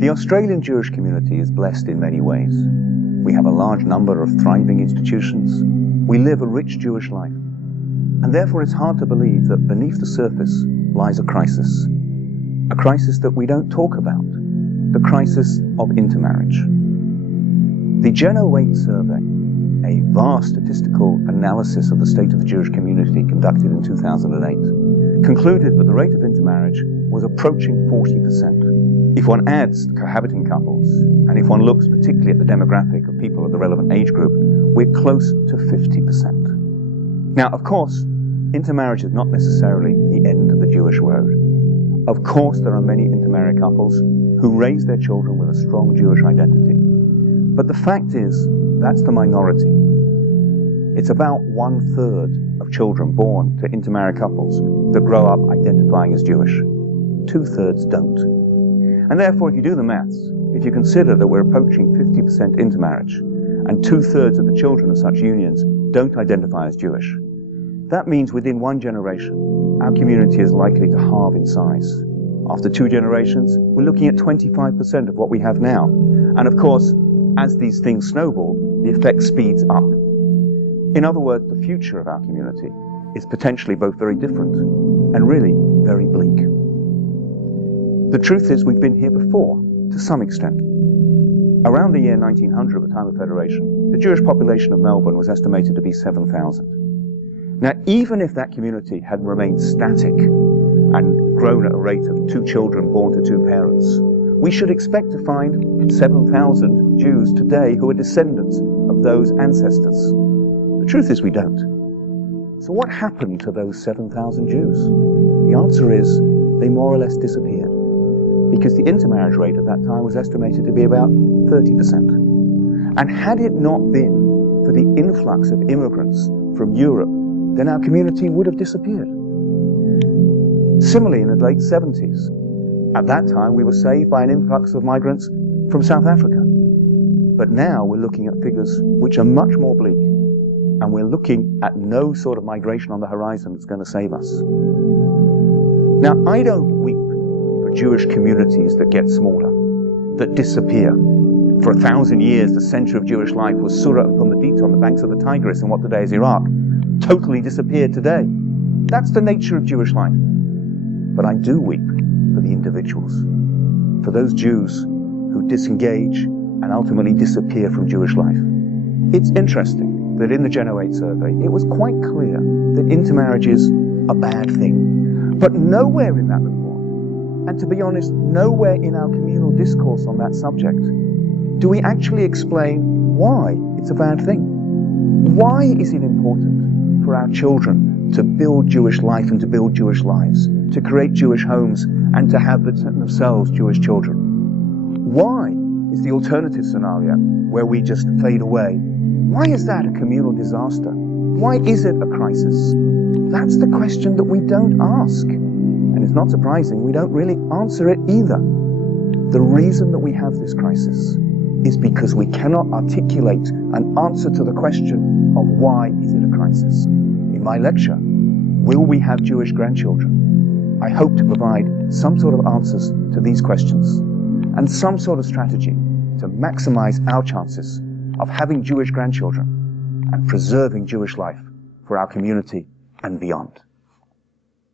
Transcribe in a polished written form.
The Australian Jewish community is blessed in many ways. We have a large number of thriving institutions. We live a rich Jewish life. And therefore it's hard to believe that beneath the surface lies a crisis that we don't talk about, the crisis of intermarriage. The Keynote survey, a vast statistical analysis of the state of the Jewish community conducted in 2008, concluded that the rate of intermarriage was approaching 40%. If one adds cohabiting couples, and if one looks particularly at the demographic of people of the relevant age group, we're close to 50%. Now, of course, intermarriage is not necessarily the end of the Jewish road. Of course, there are many intermarried couples who raise their children with a strong Jewish identity. But the fact is, that's the minority. It's about 1/3 of children born to intermarried couples that grow up identifying as Jewish. 2/3 don't. And therefore, if you do the maths, if you consider that we're approaching 50% intermarriage, and 2/3 of the children of such unions don't identify as Jewish, that means within one generation, our community is likely to halve in size. After 2 generations, we're looking at 25% of what we have now. And of course, as these things snowball, the effect speeds up. In other words, the future of our community is potentially both very different and really very bleak. The truth is, we've been here before, to some extent. Around the year 1900, at the time of Federation, the Jewish population of Melbourne was estimated to be 7,000. Now, even if that community had remained static and grown at a rate of 2 children born to 2 parents, we should expect to find 7,000 Jews today who are descendants of those ancestors. The truth is, we don't. So what happened to those 7,000 Jews? The answer is, they more or less disappeared, because the intermarriage rate at that time was estimated to be about 30%. And had it not been for the influx of immigrants from Europe, then our community would have disappeared. Similarly, in the late 70s, at that time we were saved by an influx of migrants from South Africa. But now we're looking at figures which are much more bleak, and we're looking at no sort of migration on the horizon that's going to save us. Now, I don't weep for Jewish communities that get smaller, that disappear. For 1,000 years, the center of Jewish life was Surah and Pumbedita on the banks of the Tigris in what today is Iraq. Totally disappeared today. That's the nature of Jewish life. But I do weep for the individuals, for those Jews who disengage and ultimately disappear from Jewish life. It's interesting that in the Keynote survey, it was quite clear that intermarriage is a bad thing. But nowhere in that report, and to be honest, nowhere in our communal discourse on that subject, do we actually explain why it's a bad thing. Why is it important for our children to build Jewish life and to build Jewish lives, to create Jewish homes and to have themselves Jewish children? Why is the alternative scenario where we just fade away? Why is that a communal disaster? Why is it a crisis? That's the question that we don't ask. And it's not surprising we don't really answer it either. The reason that we have this crisis is because we cannot articulate an answer to the question of why is it a crisis. In my lecture, will we have Jewish grandchildren? I hope to provide some sort of answers to these questions and some sort of strategy to maximize our chances of having Jewish grandchildren and preserving Jewish life for our community and beyond.